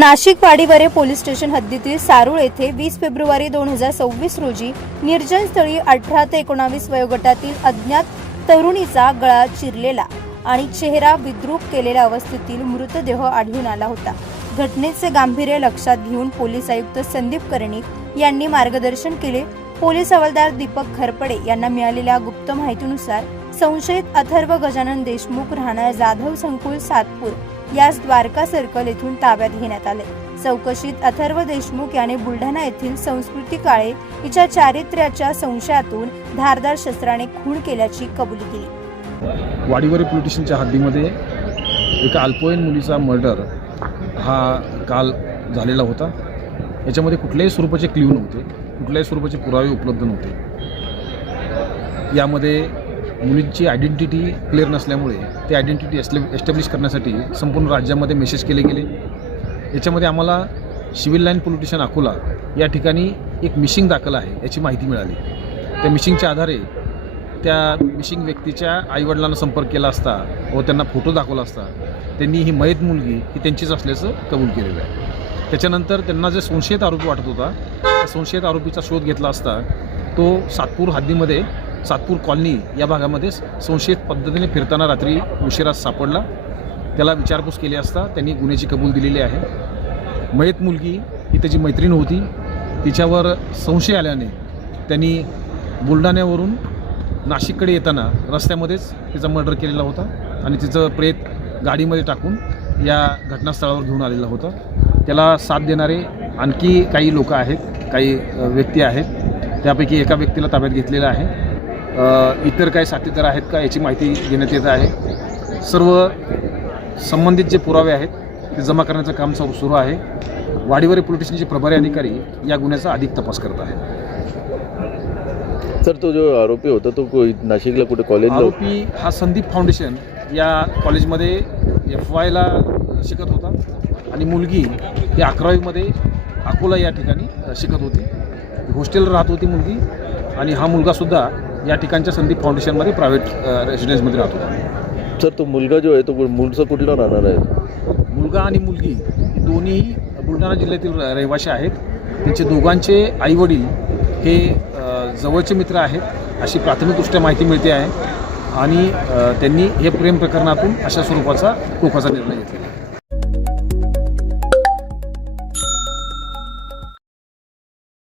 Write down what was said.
Nashik Wadivare police station हद्दीतील सारूळ येथे 20 February 2026 रोजी निर्जन स्थळी 18 ते 19 वयोगटातील अज्ञात तरुणीचा गळा चिरलेला आणि चेहरा विद्रूप केलेल्या अवस्थेतील मृतदेह आढळून आला होता। घटनेचे गांभीर्य लक्षात घेऊन पोलीस आयुक्त संदीप कर्णिक यांनी मार्गदर्शन केले। पोलीस हवालदार दीपक खरपडे यांना मिळालेल्या गुप्त माहितीनुसार संशयित अथर्व गजानन देशमुख राहणार जाधव संकुल सातपूर यास द्वारका सर्कल येथून ताब्यात घेण्यात आले। चौकशीत अथर्व देशमुख याने बुलढाणा येथील संस्कृती काळे हिच्या चारित्र्याच्या संशयातून धारदार शस्त्राने खून केल्याची कबुली दिली। वाडीवरे पोलीस स्टेशनच्या हद्दीमध्ये एका अल्पवयीन मुलीचा मर्डर हा काल झालेला होता। याच्यामध्ये कुठल्याही स्वरूपाचे क्ल्यू नव्हते, कुठल्याही स्वरूपाचे पुरावे उपलब्ध नव्हते। यामध्ये मुलींची आयडेंटिटी क्लिअर नसल्यामुळे ते आयडेंटिटी एस्टॅब्लिश करण्यासाठी संपूर्ण राज्यामध्ये मेसेज केले गेले। याच्यामध्ये आम्हाला civil line police station Akola या ठिकाणी एक मिसिंग दाखल आहे याची माहिती मिळाली। त्या मिसिंगच्या आधारे त्या मिसिंग व्यक्तीच्या आईवडिलांना संपर्क केला असता व त्यांना फोटो दाखवला असता त्यांनी ही मयत मुलगी ही त्यांचीच असल्याचं कबूल केलेलं आहे। त्याच्यानंतर त्यांना जे संशयित आरोपी वाटत होता त्या संशयित आरोपीचा शोध घेतला असता तो सातपूर हद्दीमध्ये सातपूर कॉलनी या भागामध्ये संशयित पद्धतीने फिरताना रात्री उशिरा सापडला। त्याला विचारपूस केली असता त्यांनी गुन्ह्याची कबूल दिलेली आहे। मयत मुलगी ही त्याची मैत्रीण होती, तिच्यावर संशय आल्याने त्यांनी बुलढाण्यावरून नाशिककडे येताना रस्त्यामध्येच तिचा मर्डर केलेला होता आणि तिचं प्रेत गाडीमध्ये टाकून या घटनास्थळावर घेऊन आलेला होता। त्याला साथ देणारे आणखी काही लोक आहेत, काही व्यक्ती आहेत, त्यापैकी एका व्यक्तीला ताब्यात घेतलेलं आहे। इतर काही साथीदार आहेत का याची माहिती देण्यात येत आहे। सर्व संबंधित जे पुरावे आहेत ते जमा करण्याचं काम सुरू आहे। वाडीवरे पोलीस स्टेशनचे प्रभारी अधिकारी या गुन्ह्याचा अधिक तपास करत आहेत। सर, तो जो आरोपी होता तो नाशिकला कुठे कॉलेजला? आरोपी हा संदीप फाउंडेशन या कॉलेजमध्ये FYला शिकत होता आणि मुलगी ही 11वीमध्ये अकोला या ठिकाणी शिकत होती। हॉस्टेलला राहत होती मुलगी आणि हा मुलगासुद्धा या ठिकाणच्या संदीप फाउंडेशनमध्ये प्रायव्हेट रेसिडेन्समध्ये राहत होता। सर, तो मुलगा जो आहे तो मूळचा कुठला राहणार आहे? मुलगा आणि मुलगी ही दोन्ही बुलढाणा जिल्ह्यातील रहिवासी आहेत। त्यांचे दोघांचे आईवडील हे जवळचे मित्र आहेत अशी प्राथमिकदृष्ट्या माहिती मिळते आहे आणि त्यांनी हे प्रेम प्रकरणातून अशा स्वरूपाचा टोकाचा निर्णय घेतला।